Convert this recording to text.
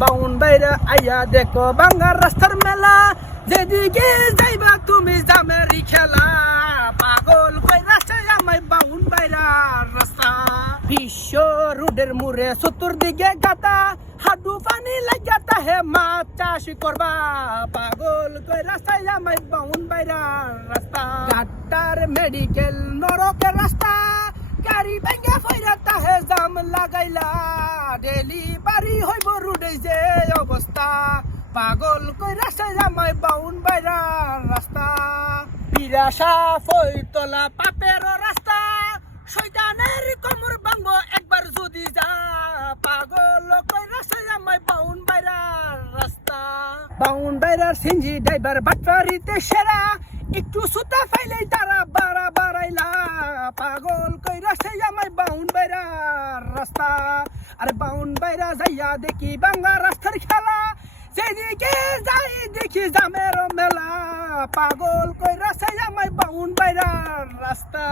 বাউন বাইরে, আইয়া দেখো বাঙ্গার রাস্তার মেলা। যেদিকে যাইবা তুমি জামেরি খেলা। পাগল কই রাস্তায় আমায় বাউন বাইরার রাস্তা। বিশ্ব রোডের মুড়ে চতুর্দিকে গাতা হাডু পানি লাগাতা হে মাছ চাষ করবা। পাগল কই রাস্তায় আমায় বাউন বাইরার রাস্তা। গাটার মেডিকেল, নরকের রাস্তা। গাড়ি ভেঙ্গা ফইরা তাহে জাম লাগাইলা। যে অবস্থা। পাগল কই রাস্তায় আমায় বাউন বাইরার রাস্তা। বিরাসা ফইতলা পাপের রাস্তা। শয়তানের কমর ভাঙব একবার যদি যা। পাগল কই রাস্তায় আমায় বাউন বাইরার রাস্তা। বাউন বাইরার সিঞ্জি ড্রাইভার বাটপারিতে সেরা। একটু সুতা ফাইলেই তারা বাড়া বাড়াইলা। পাগল কই রাস্তায় আমায় বাউন বাইরার রাস্তা। আর বাউন বাইরা যাইয়া দেখি বাংলা রাস্তার খেলা। যেদিকে যাই দেখি জামের মেলা। পাগল কইরা রাস্তায় আমায় বাউন বাইরার রাস্তা।